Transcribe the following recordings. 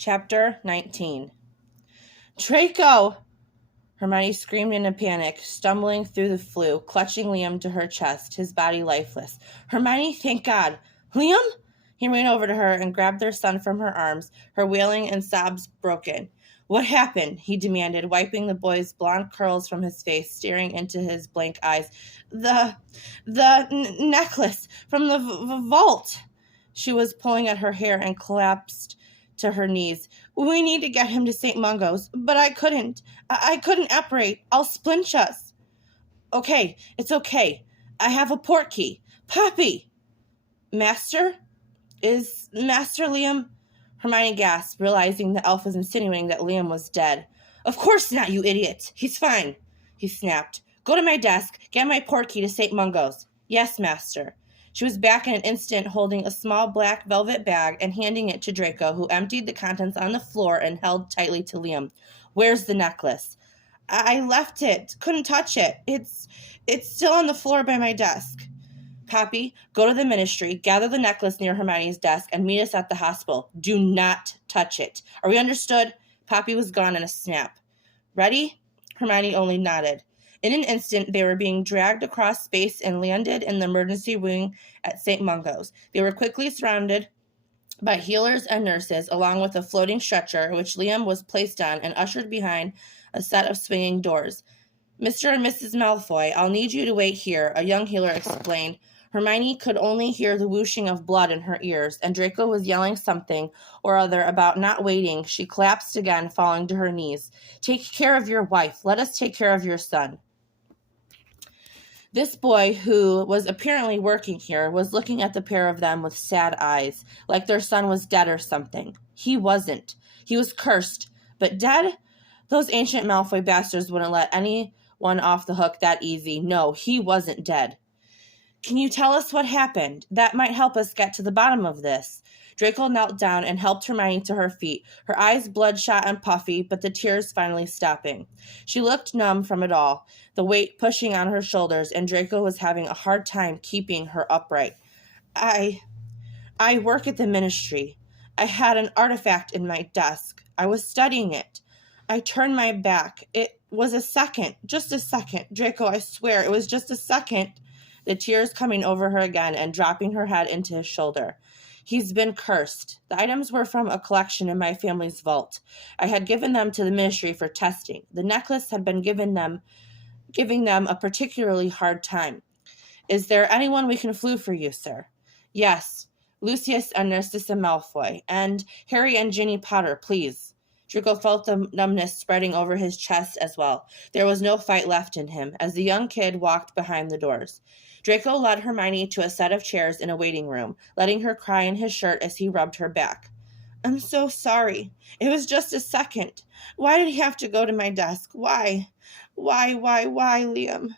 Chapter 19. Draco! Hermione screamed in a panic, stumbling through the flue, clutching Liam to her chest, his body lifeless. Hermione, thank God! Liam? He ran over to her and grabbed their son from her arms, her wailing and sobs broken. What happened? He demanded, wiping the boy's blonde curls from his face, staring into his blank eyes. The necklace from the vault. She was pulling at her hair and collapsed to her knees. We need to get him to St. Mungo's, but I couldn't. I couldn't apparate. I'll splinch us. Okay, it's okay. I have a port key. Poppy! Master? Is Master Liam? Hermione gasped, realizing the elf was insinuating that Liam was dead. Of course not, you idiot. He's fine, he snapped. Go to my desk. Get my port key to St. Mungo's. Yes, Master. She was back in an instant, holding a small black velvet bag and handing it to Draco, who emptied the contents on the floor and held tightly to Liam. Where's the necklace? I left it. Couldn't touch it. It's still on the floor by my desk. Poppy, go to the ministry, gather the necklace near Hermione's desk, and meet us at the hospital. Do not touch it. Are we understood? Poppy was gone in a snap. Ready? Hermione only nodded. In an instant, they were being dragged across space and landed in the emergency wing at St. Mungo's. They were quickly surrounded by healers and nurses, along with a floating stretcher, which Liam was placed on and ushered behind a set of swinging doors. Mr. and Mrs. Malfoy, I'll need you to wait here, a young healer explained. Hermione could only hear the whooshing of blood in her ears, and Draco was yelling something or other about not waiting. She collapsed again, falling to her knees. Take care of your wife. Let us take care of your son. This boy, who was apparently working here, was looking at the pair of them with sad eyes, like their son was dead or something. He wasn't. He was cursed. But dead? Those ancient Malfoy bastards wouldn't let anyone off the hook that easy. No, he wasn't dead. Can you tell us what happened? That might help us get to the bottom of this. Draco knelt down and helped Hermione to her feet, her eyes bloodshot and puffy, but the tears finally stopping. She looked numb from it all, the weight pushing on her shoulders, and Draco was having a hard time keeping her upright. I work at the ministry. I had an artifact in my desk. I was studying it. I turned my back. It was a second, just a second. Draco, I swear, it was just a second. The tears coming over her again and dropping her head into his shoulder. He's been cursed. The items were from a collection in my family's vault. I had given them to the ministry for testing. The necklace had been giving them a particularly hard time. Is there anyone we can flue for you, sir? Yes. Lucius and Narcissa Malfoy. And Harry and Ginny Potter, please. Draco felt the numbness spreading over his chest as well. There was no fight left in him, as the young kid walked behind the doors. Draco led Hermione to a set of chairs in a waiting room, letting her cry in his shirt as he rubbed her back. I'm so sorry. It was just a second. Why did he have to go to my desk? Why, Liam?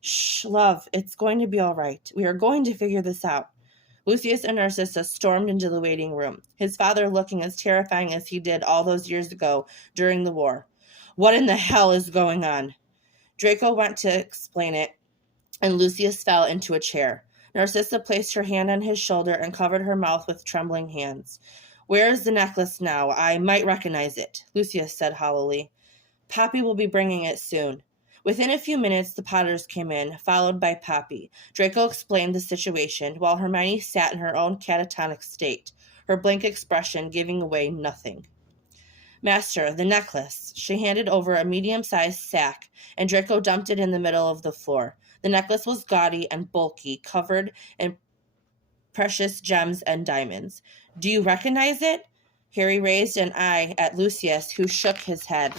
Shh, love, it's going to be all right. We are going to figure this out. Lucius and Narcissa stormed into the waiting room, his father looking as terrifying as he did all those years ago during the war. What in the hell is going on? Draco went to explain it, and Lucius fell into a chair. Narcissa placed her hand on his shoulder and covered her mouth with trembling hands. Where is the necklace now? I might recognize it, Lucius said hollowly. Poppy will be bringing it soon. Within a few minutes, the Potters came in, followed by Poppy. Draco explained the situation, while Hermione sat in her own catatonic state, her blank expression giving away nothing. Master, the necklace. She handed over a medium-sized sack, and Draco dumped it in the middle of the floor. The necklace was gaudy and bulky, covered in precious gems and diamonds. Do you recognize it? Harry raised an eye at Lucius, who shook his head.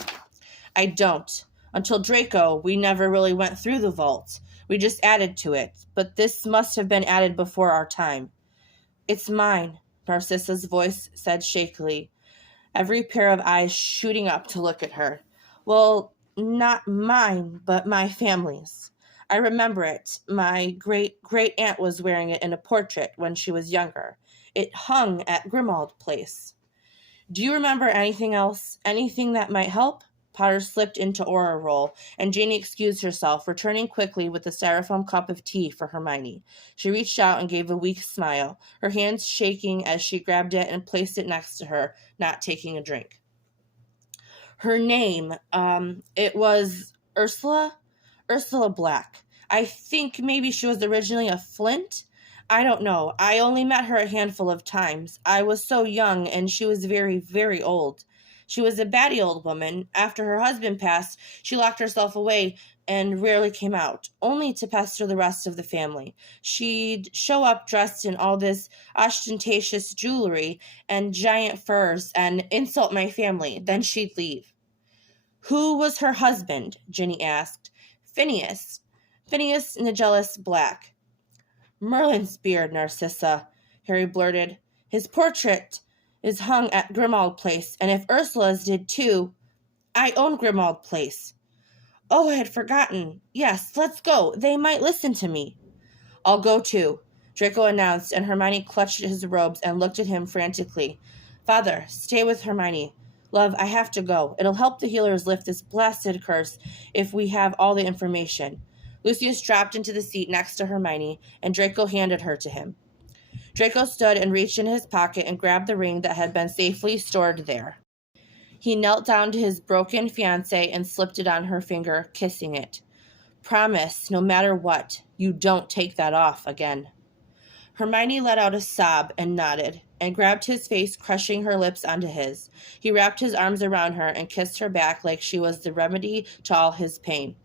I don't. Until Draco, we never really went through the vault. We just added to it, but this must have been added before our time. It's mine, Narcissa's voice said shakily, every pair of eyes shooting up to look at her. Well, not mine, but my family's. I remember it. My great-great-aunt was wearing it in a portrait when she was younger. It hung at Grimmauld Place. Do you remember anything else? Anything that might help? Potter slipped into Aura roll, and Ginny excused herself, returning quickly with a styrofoam cup of tea for Hermione. She reached out and gave a weak smile, her hands shaking as she grabbed it and placed it next to her, not taking a drink. Her name, it was Ursula Black. I think maybe she was originally a Flint. I don't know. I only met her a handful of times. I was so young, and she was very, very old. She was a batty old woman. After her husband passed, she locked herself away and rarely came out, only to pester the rest of the family. She'd show up dressed in all this ostentatious jewelry and giant furs and insult my family. Then she'd leave. Who was her husband? Ginny asked. Phineas. Phineas Nigellus Black. Merlin's beard, Narcissa, Harry blurted. His portrait is hung at Grimmauld Place, and if Ursula's did too, I own Grimmauld Place. Oh, I had forgotten. Yes, let's go. They might listen to me. I'll go too, Draco announced, and Hermione clutched at his robes and looked at him frantically. Father, stay with Hermione. Love, I have to go. It'll help the healers lift this blasted curse if we have all the information. Lucius dropped into the seat next to Hermione, and Draco handed her to him. Draco stood and reached in his pocket and grabbed the ring that had been safely stored there. He knelt down to his broken fiancée and slipped it on her finger, kissing it. Promise, no matter what, you don't take that off again. Hermione let out a sob and nodded, and grabbed his face, crushing her lips onto his. He wrapped his arms around her and kissed her back like she was the remedy to all his pain.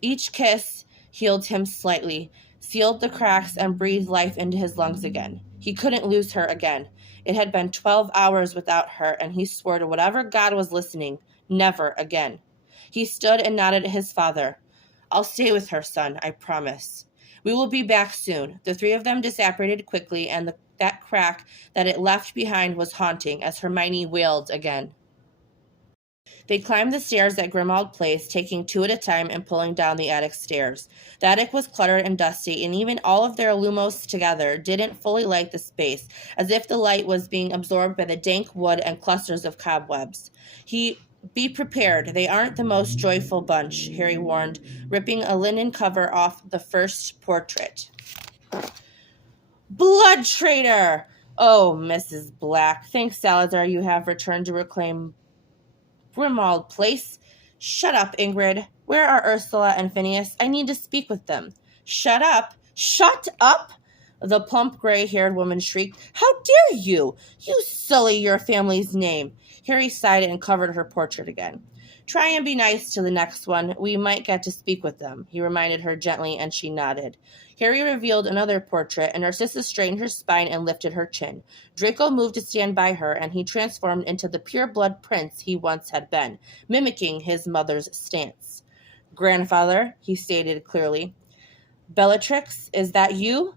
Each kiss healed him slightly, sealed the cracks, and breathed life into his lungs again. He couldn't lose her again. It had been 12 hours without her, and he swore to whatever God was listening, never again. He stood and nodded at his father. I'll stay with her, son, I promise. We will be back soon. The three of them disapparated quickly, and that crack that it left behind was haunting as Hermione wailed again. They climbed the stairs at Grimmauld Place, taking two at a time and pulling down the attic stairs. The attic was cluttered and dusty, and even all of their lumos together didn't fully light the space, as if the light was being absorbed by the dank wood and clusters of cobwebs. Be prepared. They aren't the most joyful bunch, Harry warned, ripping a linen cover off the first portrait. Blood traitor! Oh, Mrs. Black, thanks, Salazar, you have returned to reclaim Grimmauld Place. Shut up, Ingrid. Where are Ursula and Phineas? I need to speak with them. Shut up! Shut up! The plump, gray-haired woman shrieked. How dare you! You sully your family's name! Harry sighed and covered her portrait again. Try and be nice to the next one. We might get to speak with them, he reminded her gently, and she nodded. Harry revealed another portrait, and Narcissa straightened her spine and lifted her chin. Draco moved to stand by her, and he transformed into the pure-blood prince he once had been, mimicking his mother's stance. Grandfather, he stated clearly. Bellatrix, is that you?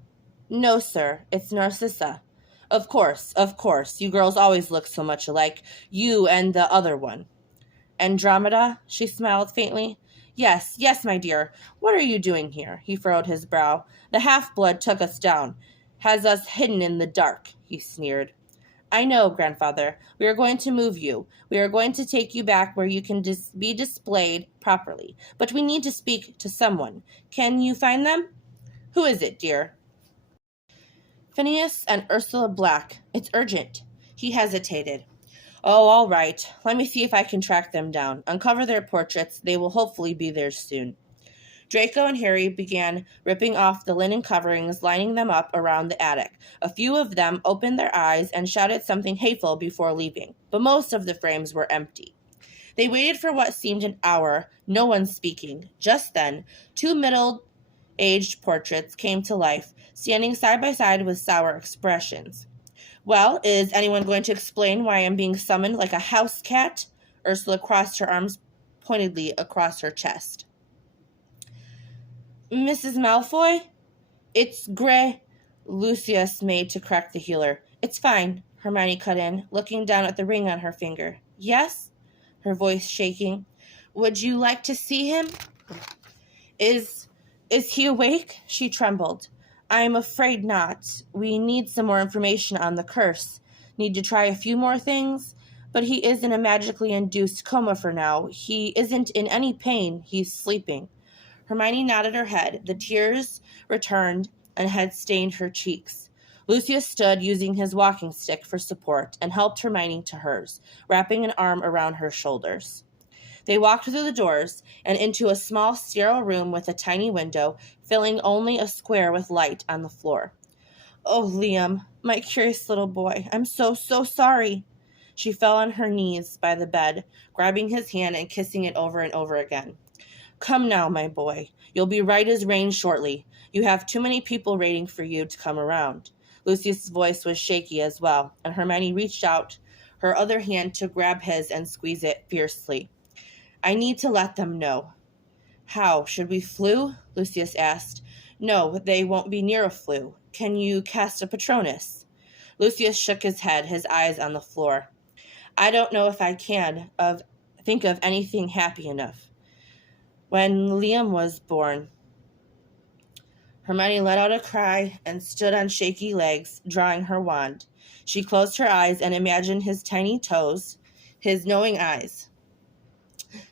No, sir, it's Narcissa. Of course, you girls always look so much alike, you and the other one. Andromeda, she smiled faintly. Yes, my dear. What are you doing here? He furrowed his brow. The half-blood took us down. Has us hidden in the dark, he sneered. I know, Grandfather. We are going to move you. We are going to take you back where you can be displayed properly. But we need to speak to someone. Can you find them? Who is it, dear? Phineas and Ursula Black. It's urgent. He hesitated. Oh, all right. Let me see if I can track them down. Uncover their portraits. They will hopefully be there soon. Draco and Harry began ripping off the linen coverings, lining them up around the attic. A few of them opened their eyes and shouted something hateful before leaving, but most of the frames were empty. They waited for what seemed an hour, no one speaking. Just then, two middle-aged portraits came to life, standing side by side with sour expressions. Well, is anyone going to explain why I'm being summoned like a house cat? Ursula crossed her arms pointedly across her chest. Mrs. Malfoy? It's Gray, Lucius made to correct the healer. It's fine, Hermione cut in, looking down at the ring on her finger. Yes? Her voice shaking. Would you like to see him? Is he awake? She trembled. I'm afraid not. We need some more information on the curse. Need to try a few more things. But he is in a magically induced coma for now. He isn't in any pain. He's sleeping. Hermione nodded her head. The tears returned and had stained her cheeks. Lucius stood, using his walking stick for support, and helped Hermione to hers, wrapping an arm around her shoulders. They walked through the doors and into a small, sterile room with a tiny window, filling only a square with light on the floor. "Oh, Liam, my curious little boy, I'm so sorry." She fell on her knees by the bed, grabbing his hand and kissing it over and over again. "Come now, my boy. You'll be right as rain shortly. You have too many people waiting for you to come around." Lucius's voice was shaky as well, and Hermione reached out her other hand to grab his and squeeze it fiercely. "I need to let them know." "How? Should we flu?" Lucius asked. "No, they won't be near a flu. Can you cast a Patronus?" Lucius shook his head, his eyes on the floor. "I don't know if I can think of anything happy enough. When Liam was born..." Hermione let out a cry and stood on shaky legs, drawing her wand. She closed her eyes and imagined his tiny toes, his knowing eyes.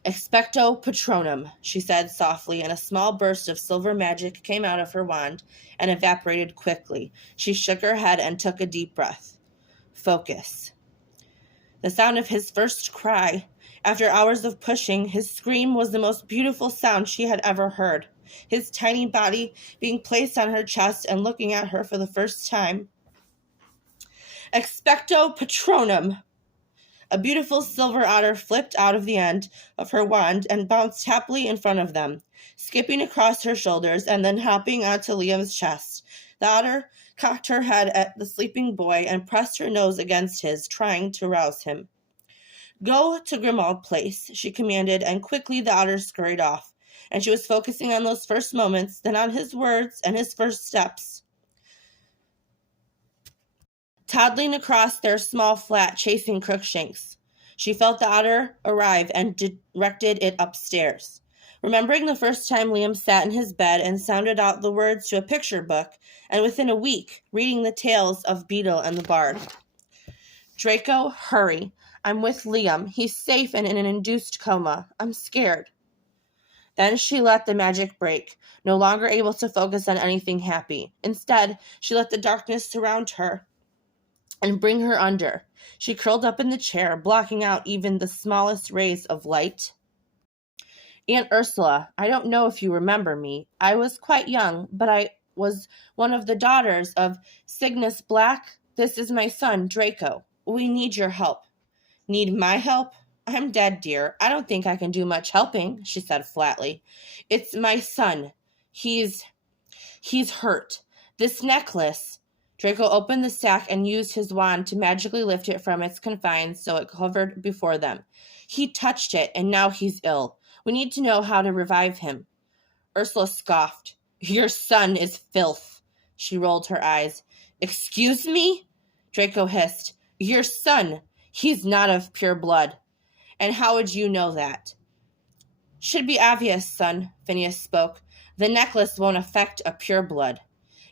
"Expecto Patronum," she said softly, and a small burst of silver magic came out of her wand and evaporated quickly. She shook her head and took a deep breath. "Focus." The sound of his first cry. After hours of pushing, his scream was the most beautiful sound she had ever heard. His tiny body being placed on her chest and looking at her for the first time. "Expecto Patronum." A beautiful silver otter flipped out of the end of her wand and bounced happily in front of them, skipping across her shoulders and then hopping onto Liam's chest. The otter cocked her head at the sleeping boy and pressed her nose against his, trying to rouse him. "Go to Grimmauld Place," she commanded, and quickly the otter scurried off, and she was focusing on those first moments, then on his words and his first steps. Toddling across their small flat, chasing Crookshanks. She felt the otter arrive and directed it upstairs. Remembering the first time Liam sat in his bed and sounded out the words to a picture book, and within a week, reading the tales of Beetle and the Bard. "Draco, hurry. I'm with Liam. He's safe and in an induced coma. I'm scared." Then she let the magic break, no longer able to focus on anything happy. Instead, she let the darkness surround her and bring her under. She curled up in the chair, blocking out even the smallest rays of light. "Aunt Ursula, I don't know if you remember me. I was quite young, but I was one of the daughters of Cygnus Black. This is my son, Draco. We need your help." "Need my help? I'm dead, dear. I don't think I can do much helping," she said flatly. "It's my son. He's hurt. This necklace..." Draco opened the sack and used his wand to magically lift it from its confines so it hovered before them. "He touched it, and now he's ill. We need to know how to revive him." Ursula scoffed. "Your son is filth." She rolled her eyes. "Excuse me?" Draco hissed. "Your son. He's not of pure blood." "And how would you know that?" "Should be obvious, son," Phineas spoke. "The necklace won't affect a pure blood."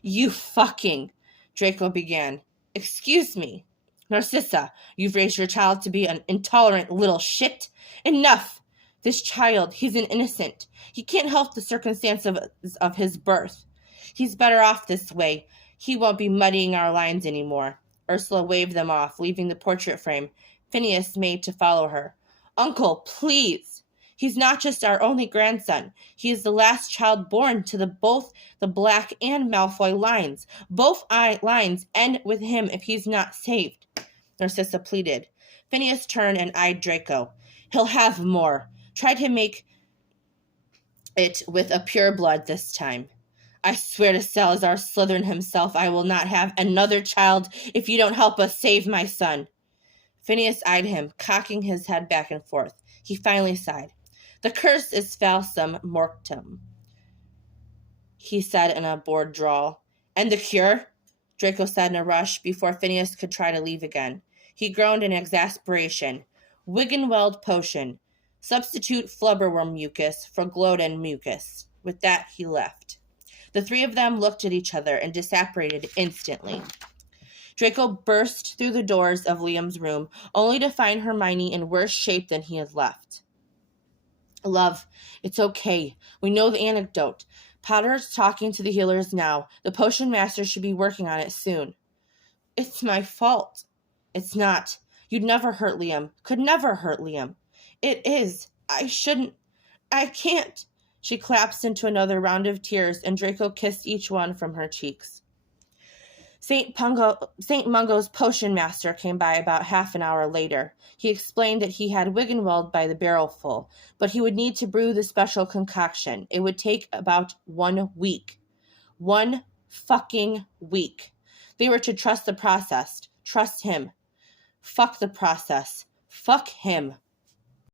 "You fucking..." Draco began. "Excuse me." "Narcissa, you've raised your child to be an intolerant little shit. Enough! This child, he's an innocent. He can't help the circumstance of his birth. He's better off this way. He won't be muddying our lines anymore." Ursula waved them off, leaving the portrait frame. Phineas made to follow her. "Uncle, please! He's not just our only grandson. He is the last child born to both the Black and Malfoy lines. Both lines end with him if he's not saved," Narcissa pleaded. Phineas turned and eyed Draco. "He'll have more. Try to make it with a pure blood this time." "I swear to Salazar Slytherin himself I will not have another child if you don't help us save my son." Phineas eyed him, cocking his head back and forth. He finally sighed. "The curse is falsum mortem," he said in a bored drawl. "And the cure?" Draco said in a rush, before Phineas could try to leave again. He groaned in exasperation. "Wiggenweld potion. Substitute flubberworm mucus for Gloden mucus." With that, he left. The three of them looked at each other and disapparated instantly. Draco burst through the doors of Liam's room, only to find Hermione in worse shape than he had left. Love, it's okay. We know the antidote. Potter's talking to the healers now. The potion master should be working on it soon. It's my fault. It's not. You'd never hurt Liam. Could never hurt Liam. It is. I shouldn't. I can't. She collapsed into another round of tears, and Draco kissed each one from her cheeks. St. Mungo's potion master came by about half an hour later. He explained that he had Wiggenweld by the barrelful, but he would need to brew the special concoction. It would take about 1 week. 1 fucking week. They were to trust the process. Trust him. Fuck the process. Fuck him.